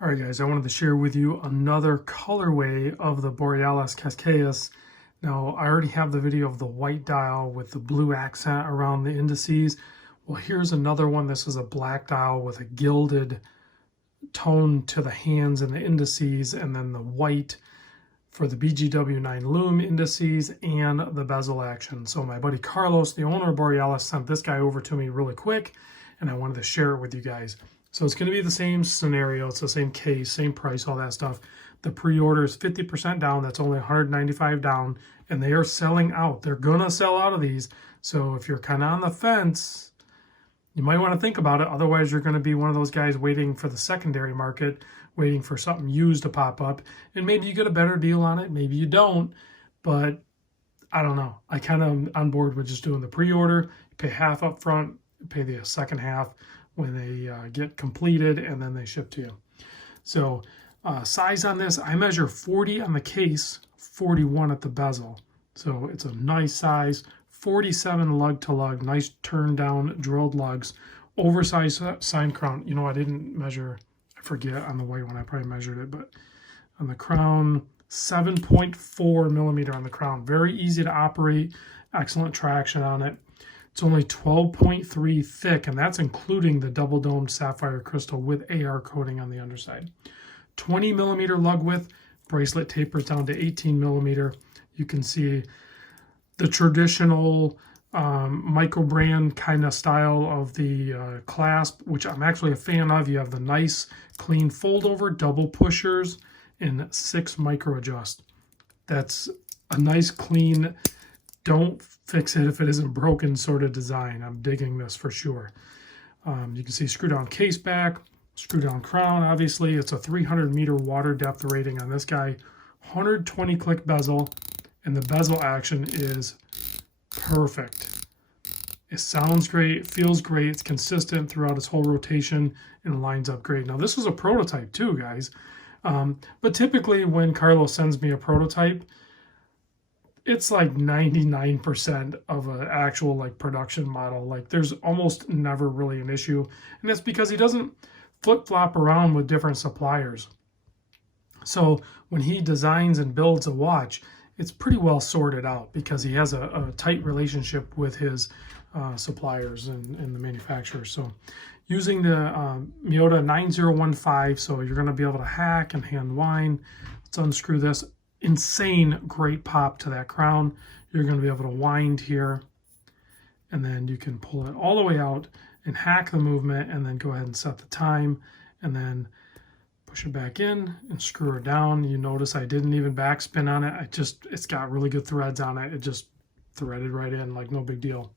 All right, guys, I wanted to share with you another colorway of the Borealis Cascais. Now, I already have the video of the white dial with the blue accent around the indices. Well, here's another one. This is a black dial with a gilded tone to the hands and the indices, and then the white for the BGW9 lume indices and the bezel action. So my buddy Carlos, the owner of Borealis, sent this guy over to me really quick, and I wanted to share it with you guys. So it's going to be the same scenario. It's the same case, same price, all that stuff. The pre-order is 50% down. That's only $195 down, and they are selling out. They're going to sell out of these. So if you're kind of on the fence, you might want to think about it. Otherwise, you're going to be one of those guys waiting for the secondary market, waiting for something used to pop up. And maybe you get a better deal on it. Maybe you don't. But I don't know. I kind of on board with just doing the pre-order. You pay half up front, pay the second half when they get completed, and then they ship to you. So size on this, I measure 40 on the case, 41 at the bezel. So it's a nice size, 47 lug to lug, nice turned down drilled lugs, oversized sign crown. You know, I didn't measure, I forget on the white one, I probably measured it, but on the crown, 7.4 millimeter on the crown. Very easy to operate, excellent traction on it. It's only 12.3 thick, and that's including the double domed sapphire crystal with AR coating on the underside. 20 millimeter lug width, bracelet tapers down to 18 millimeter. You can see the traditional micro brand kind of style of the clasp, which I'm actually a fan of. You have the nice clean fold over, double pushers, and 6 micro adjust. That's a nice clean, don't fix it if it isn't broken sort of design. I'm digging this for sure. You can see screw down case back, screw down crown. Obviously, it's a 300 meter water depth rating on this guy, 120 click bezel, and the bezel action is perfect. It sounds great, feels great, it's consistent throughout its whole rotation, and lines up great. Now, this was a prototype too, guys. But typically when Carlos sends me a prototype, it's like 99% of an actual like production model. Like there's almost never really an issue. And that's because he doesn't flip-flop around with different suppliers. So when he designs and builds a watch, it's pretty well sorted out because he has a tight relationship with his suppliers and the manufacturers. So using the Miyota 9015, so you're going to be able to hack and hand wind. Let's unscrew this. Insane great pop to that crown. You're going to be able to wind here, and then you can pull it all the way out and hack the movement, and then go ahead and set the time, and then push it back in and screw it down. You notice I didn't even backspin on it. It's got really good threads on it. It just threaded right in like no big deal.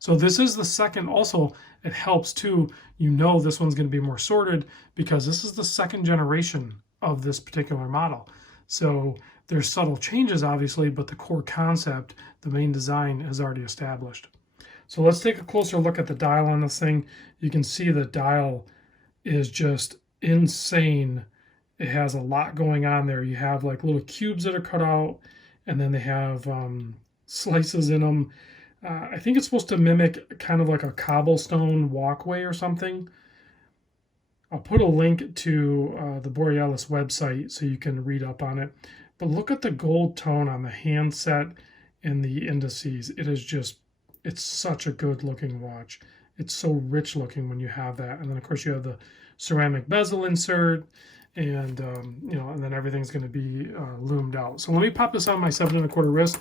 So this is the second. Also, it helps too. You know this one's going to be more sorted because this is the second generation of this particular model. So there's subtle changes, obviously, but the core concept, the main design, is already established. So let's take a closer look at the dial on this thing. You can see the dial is just insane. It has a lot going on there. You have like little cubes that are cut out, and then they have slices in them. I think it's supposed to mimic kind of like a cobblestone walkway or something. I'll put a link to the Borealis website so you can read up on it. But look at the gold tone on the handset and the indices. It is just, it's such a good looking watch. It's so rich looking when you have that. And then of course you have the ceramic bezel insert, and you know, and then everything's going to be loomed out. So let me pop this on my 7 1/4 wrist.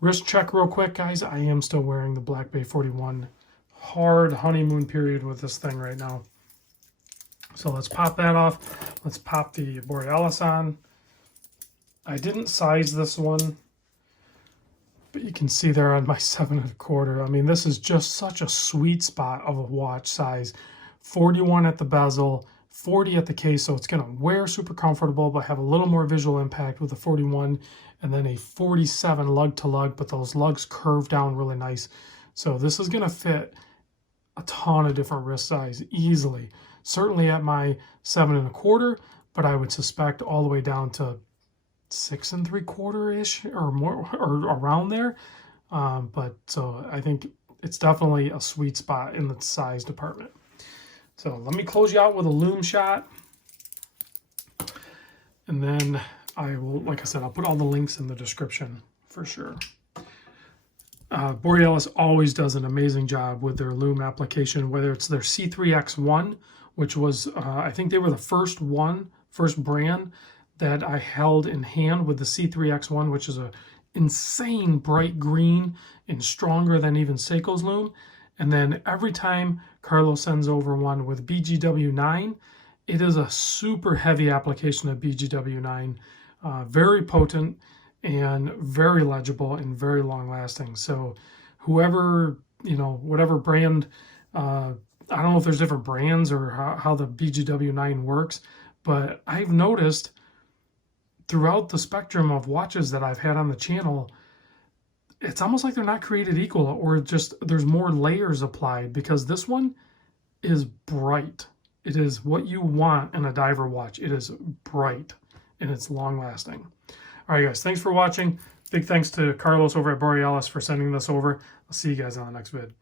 Wrist check real quick, guys. I am still wearing the Black Bay 41. Hard honeymoon period with this thing right now. So let's pop that off. Let's pop the Borealis on. I didn't size this one, but you can see there on my 7 1/4. I mean, this is just such a sweet spot of a watch size. 41 at the bezel, 40 at the case, so it's going to wear super comfortable, but have a little more visual impact with the 41, and then a 47 lug to lug, but those lugs curve down really nice. So this is going to fit a ton of different wrist size easily. Certainly at my 7 1/4, but I would suspect all the way down to 6 3/4-ish or more, or around there. But so I think it's definitely a sweet spot in the size department. So let me close you out with a lume shot. And then I will, like I said, I'll put all the links in the description for sure. Borealis always does an amazing job with their loom application, whether it's their C3X1, which was, I think they were the first brand that I held in hand with the C3X1, which is a insane bright green and stronger than even Seiko's loom. And then every time Carlos sends over one with BGW9, it is a super heavy application of BGW9, very potent and very legible and very long lasting. So whoever, whatever brand, I don't know if there's different brands or how the BGW9 works, but I've noticed throughout the spectrum of watches that I've had on the channel, it's almost like they're not created equal, or just there's more layers applied, because this one is bright. It is what you want in a diver watch. It is bright and it's long lasting. All right, guys, thanks for watching. Big thanks to Carlos over at Borealis for sending this over. I'll see you guys on the next vid.